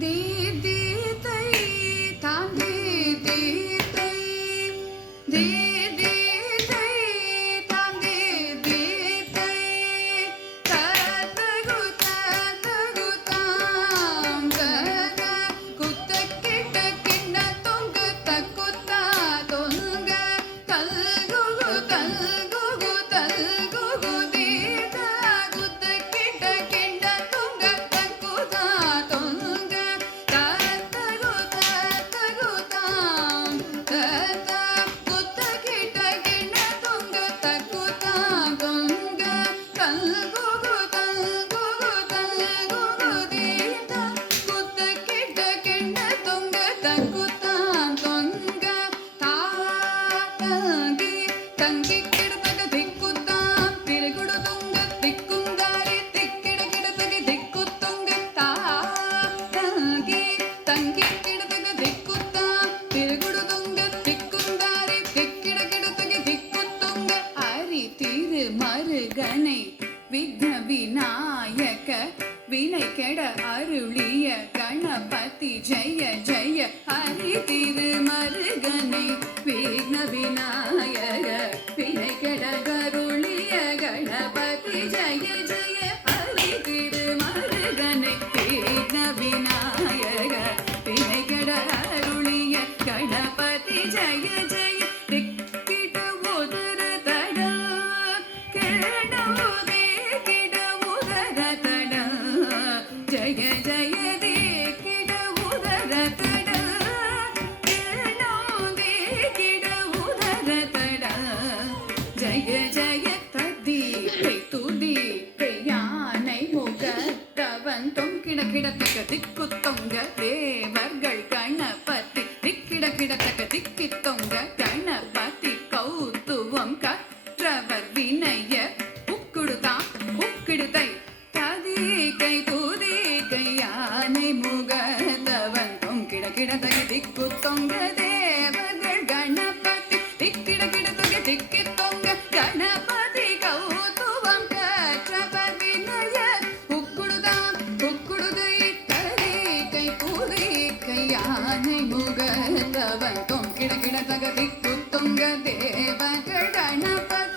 தி தி தை தாம் தி தி தை தி தி தை தாம் தி தி தை ததகு ததகு தாம் தத குத்த கிட்ட கிண்ண தொங்க தக்குத்தா தொங்க தல்குகு தல்குகு தல்குகு தீத குத்த கிட்ட கிண்ண தொங்க தக்குத்தா தொங்க ததகு ததகு தாம் தத குத்த கிட்ட கிண்ண தொங்க தக்குத்தா தொங்க தல்குகு தல்குகு தல்குகு தீத குத்த கிட்ட கிண்ண தொங்க தக்குத்தா தொங்க தாதி தங்கி கிடத்தக திக்குத்தாம் திரைகுடு தொங்க திக்குந்தாரி திக்கிட கிடத்தக திக்குத்தொங்க தாதி தங்கி கிடத்தக திக்குத்தாம் திரைகுடு தொங்க திக்குந்தாரி திக்கிட கிடத்தக திக்குத்தொங்க ஹரி திரு மருகனை விக்ன விநாயக வினை கெட அருளிய கணபதி ஜெய ஜெய ஹரி திரு மருகனை விக்ன விநாயக வினை கெட அருளிய கணபதி ஜெய ஜெய ஹரி திரு மருகனை விக்ன விநாயக வினை கெட அருளிய கணபதி ஜெய ஜெய திக்கிட உதர தட கிடவுதே கிட உதர தட ஜய ஜய தே கிட உதர தட கிடவுதே கிட உதர தட ஜய ஜய ததி துதி யானை முகத்தவன் தொங்கிட கிடத்தக்க திக்கு தொங்க தேவர்கள் கணபதி திக்கிட கிடத்தக்க திக்கி தொங்க கணபதி கௌத்துவம் கற்றவர் வினய உக்குடுதா உக்கிடுதை ததி கை தூதி கை யானை முகத்தவன் தொங்கிட கிடத்தக்க திக்கு தொங்க தேவர்கள் கணபதி திக்கிட கிடத்தக்க திக்கி தொங்க கணபதி கௌத்துவம் கற்றவர் வினய உக்குடுதாம் உக்குடுதை ததி கை தூதி கை யானை முகத்தவன் தொங்கிட கிடத்தக்க திக்கு தொங்க தேவர்கள் கணபதி